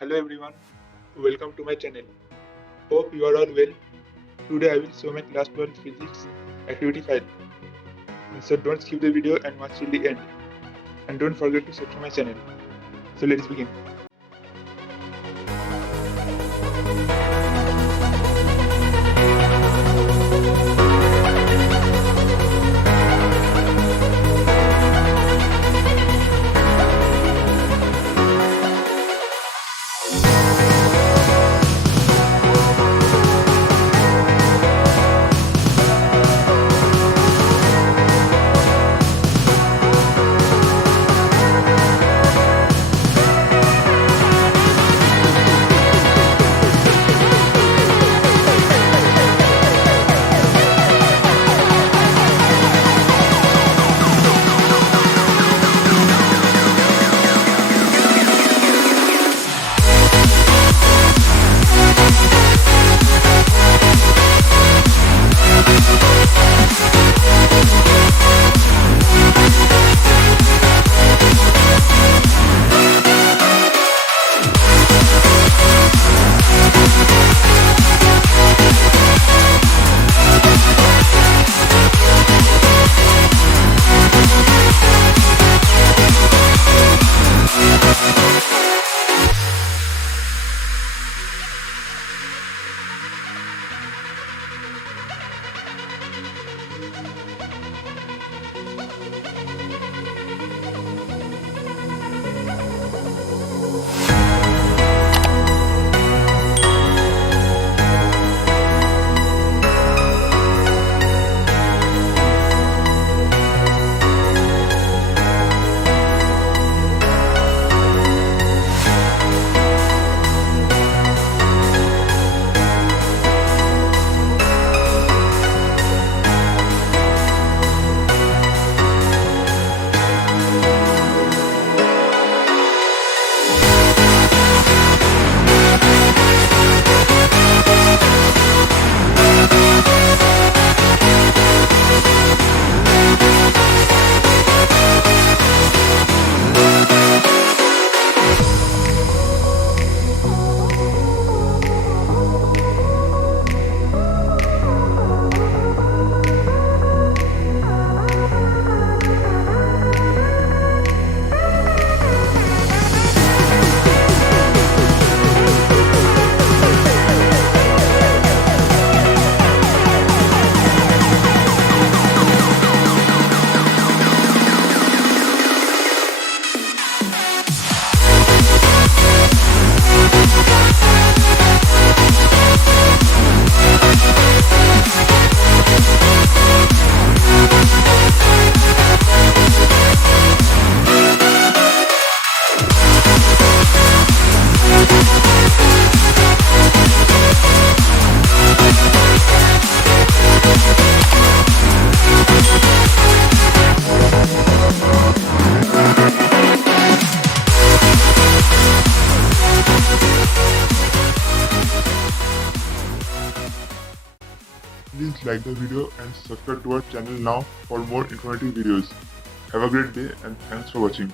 Hello everyone, welcome to my channel. Hope you are all well. Today I will show my class 12 physics activity file. So don't skip the video and watch till the end. And don't forget to subscribe my channel. So let's begin. Please like the video and subscribe to our channel now for more informative videos. Have a great day and thanks for watching.